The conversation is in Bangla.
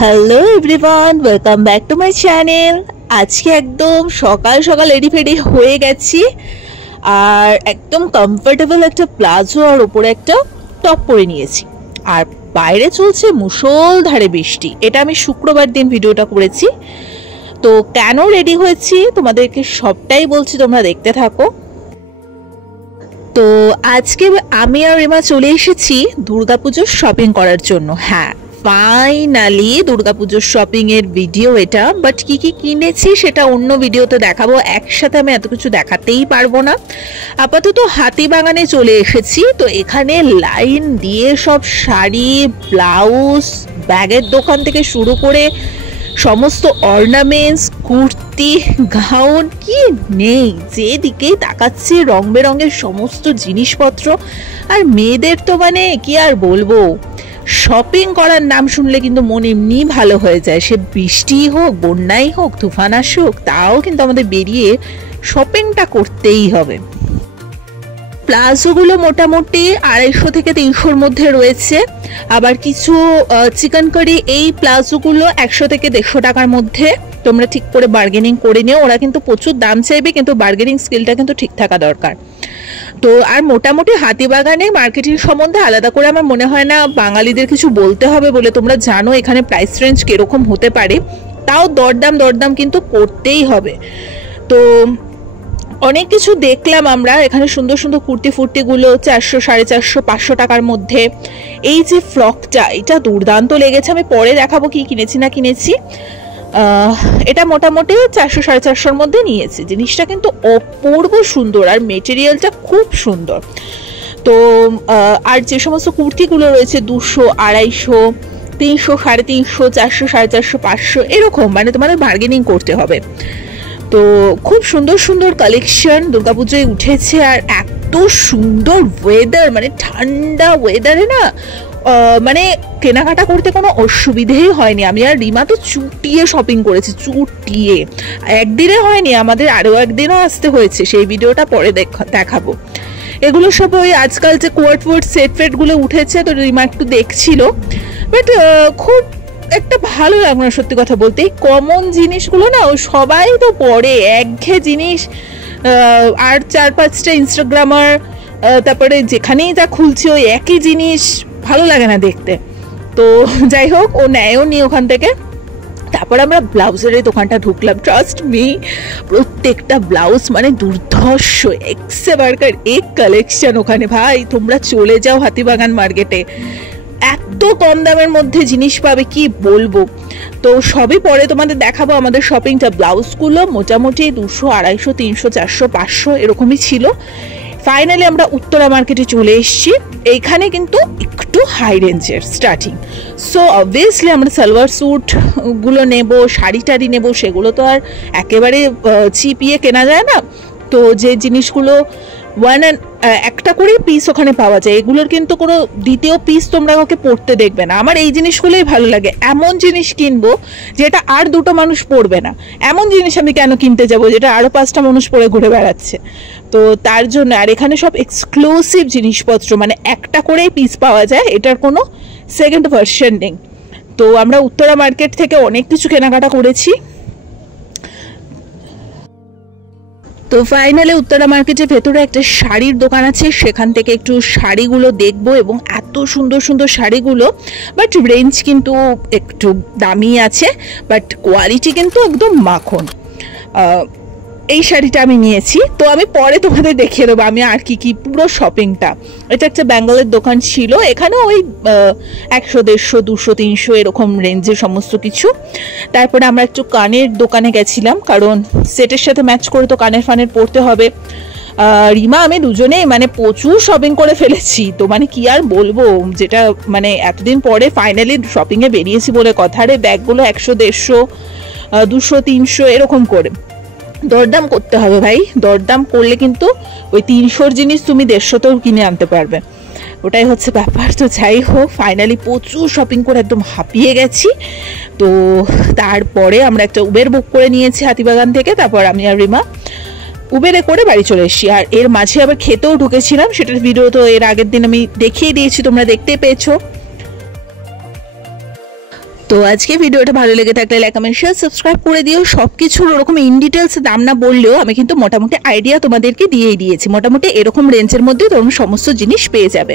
Hello everyone, welcome back to my channel. আজকে একদম সকাল সকাল রেডি ফেডি হয়ে গেছি, আর একদম কমফোর্টেবল একটা প্লাজো আর উপরে একটা টপ পরে নিয়েছি। আর বাইরে চলছে মুষলধারে বৃষ্টি। এটা আমি শুক্রবার দিন ভিডিওটা করেছি। তো কেন রেডি হয়েছি তোমাদেরকে সবটাই বলছি, তোমরা দেখতে থাকো। তো আজকে আমি আর রিমা চলে এসেছি দুর্গাপুজোর শপিং করার জন্য। হ্যাঁ, ফাইনালি দুর্গাপুজোর শপিং এর ভিডিও এটা। বাট কি কি কিনেছি সেটা অন্য ভিডিওতে দেখাবো, একসাথে আমি এত কিছু দেখাতেই পারবো না। আপাতত হাতিবাগানে চলে এসেছি। তো এখানে লাইন দিয়ে সব শাড়ি, ব্লাউজ, ব্যাগের দোকান থেকে শুরু করে সমস্ত অর্নামেন্টস, কুর্তি, গাউন, কি নেই যেদিকেই তাকাচ্ছি রং বেরঙের সমস্ত জিনিসপত্র। আর মেয়েদের তো মানে কি আর বলবো, শপিং করার নাম শুনলে কিন্তু মন এমনি ভালো হয়ে যায়। সে বৃষ্টি হোক, বন্যাই হোক, তুফান আসুক, তাও কিন্তু আমাদের বেরিয়ে শপিংটা করতেই হবে। প্লাজোগুলো মোটামুটি 250 থেকে 300-র মধ্যে রয়েছে। আবার কিছু চিকেন কারি, এই প্লাজোগুলো 100 থেকে 150 টাকার মধ্যে। তোমরা ঠিক করে বার্গেনিং করে নিও, ওরা কিন্তু প্রচুর দাম চাইবে, কিন্তু বার্গেনিং স্কিলটা কিন্তু ঠিক থাকা দরকার। তো আর মোটামুটি হাতিবাগানে মার্কেটিং সম্বন্ধে আলাদা করে আমার মনে হয় না বাঙালিদের কিছু বলতে হবে বলে। তোমরা জানো এখানে প্রাইস রেঞ্জ কিরকম হতে পারে, তাও দরদাম কিন্তু করতেই হবে। তো অনেক কিছু দেখলাম আমরা এখানে, সুন্দর সুন্দর ফুর্তিগুলো 400, 450, 500 টাকার মধ্যে। এই যে ফ্রকটা, এটা দুর্দান্ত লেগেছে, আমি পরে দেখাবো কি কিনেছি না কিনেছি। এটা মোটামুটি 400, 450-র মধ্যে নিয়েছি। জিনিসটা কিন্তু অপূর্ব সুন্দর আর মেটেরিয়ালটা খুব সুন্দর। তো আর যে সমস্ত কুর্তিগুলো রয়েছে 200, 250, 300, 350, 400, 450, 500 এরকম, মানে তোমাদের বার্গেনিং করতে হবে। তো খুব সুন্দর সুন্দর কালেকশন দুর্গাপুজোয় উঠেছে। আর এত সুন্দর ওয়েদার, মানে ঠান্ডা ওয়েদারে না মানে কেনাকাটা করতে কোনো অসুবিধেই হয়নি। আমি আর রিমা তো চুটিয়ে শপিং করেছি, চুটিয়ে। একদিনে হয়নি, আমাদের আরও একদিনও আসতে হয়েছে, সেই ভিডিওটা পরে দেখাবো। এগুলো সব ওই আজকাল যে কোয়ার্ট সেটগুলো উঠেছে, তো রিমা একটু দেখছিল। বাট খুব একটা ভালো লাগলো না সত্যি কথা বলতে। এই কমন জিনিসগুলো না সবাই তো পরে, একঘেয়ে জিনিস। আর 4-5টা ইনস্টাগ্রামার, তারপরে যেখানেই যা খুলছে ওই একই জিনিস, ভালো লাগে না দেখতে। তো যাই হোক, ও নেয়ও নি ওখান থেকে। তারপর আমরা ব্লাউজের এই দোকানটা ঢুকলাম। ট্রাস্ট মি, প্রত্যেকটা ব্লাউজ মানে দুর্ধর্ষ, এক্সেবারকার এক কালেকশন ওখানে। ভাই তোমরা চলে যাও হাতিবাগান মার্কেটে, এত কম দামের মধ্যে জিনিস পাবে কি বলবো। তো সবই পরে তোমাদের দেখাবো আমাদের শপিংটা। ব্লাউজগুলো মোটামুটি 200, 250, 300, 400, 500 এরকমই ছিল। ফাইনালি আমরা উত্তরা মার্কেটে চলে এসেছি। এইখানে কিন্তু একটু হাই রেঞ্জের স্টার্টিং। সো অবভিয়াসলি আমরা সালোয়ার স্যুটগুলো নেব, শাড়ি টাড়ি নেব, সেগুলো তো আর একেবারে চিপিয়ে কেনা যায় না। তো যে জিনিসগুলো একটা করেই পিস ওখানে পাওয়া যায়, এগুলোর কিন্তু কোনো দ্বিতীয় পিস তোমরা ওকে পরতে দেখবে না। আমার এই জিনিসগুলোই ভালো লাগে। এমন জিনিস কিনবো যেটা আর 2টো মানুষ পরবে না, এমন জিনিস আমি কেন কিনতে যাবো যেটা আরও 5টা মানুষ পরে ঘুরে বেড়াচ্ছে। তো তার জন্য। আর এখানে সব এক্সক্লুসিভ জিনিসপত্র, মানে একটা করেই পিস পাওয়া যায়, এটার কোনো সেকেন্ড ভার্সন নেই। তো আমরা উত্তরা মার্কেট থেকে অনেক কিছু কেনাকাটা করেছি। তো ফাইনালি উত্তরা মার্কেটের ভেতরে একটা শাড়ির দোকান আছে, সেখান থেকে একটু শাড়িগুলো দেখবো। এবং এত সুন্দর সুন্দর শাড়িগুলো, বাট রেঞ্জ কিন্তু একটু দামি আছে, বাট কোয়ালিটি কিন্তু একদম মাখন। এই শাড়িটা আমি নিয়েছি, তো আমি পরে তোমাদের দেখিয়ে দেবো আমি আর কি পুরো শপিংটা। এটা একটা ব্যাঙ্গলের দোকান ছিল, এখানে ওই 100, 150, 200, 300 এরকম রেঞ্জের সমস্ত কিছু। তারপরে আমরা একটু কানের দোকানে গেছিলাম, কারণ সেটের সাথে ম্যাচ করে তো কানের ফানের পরতে হবে। রিমা আমি দুজনেই মানে প্রচুর শপিং করে ফেলেছি। তো মানে কি আর বলবো, যেটা মানে এতদিন পরে ফাইনালি শপিংয়ে বেরিয়েছি বলে কথা। রে ব্যাগগুলো 100, 150, 200, 300 এরকম করে। দরদাম করতে হবে ভাই, দরদাম করলে কিন্তু ওই 300-র জিনিস তুমি 150-তেও কিনে আনতে পারবে, ওটাই হচ্ছে ব্যাপার। তো যাই হোক, ফাইনালি প্রচুর শপিং করে একদম হাঁপিয়ে গেছি। তো তারপরে আমরা একটা উবের বুক করে নিয়েছি হাতিবাগান থেকে। তারপর আমি আর রিমা উবেরে করে বাড়ি চলে এসেছি। আর এর মাঝে আবার খেতেও ঢুকেছিলাম, সেটার ভিডিও তো এর আগের দিন আমি দেখিয়ে দিয়েছি, তোমরা দেখতে পেয়েছো। তো আজকে ভিডিওটা ভালো লেগে থাকলে লাইক কমেন্ট শেয়ার সাবস্ক্রাইব করে দিও। সবকিছুর ওরকম ইন ডিটেলস দাম না বললেও আমি কিন্তু মোটামুটি আইডিয়া তোমাদেরকে দিয়েই দিয়েছি। মোটামুটি এরকম রেঞ্জের মধ্যে তোমরা সমস্ত জিনিস পেয়ে যাবে।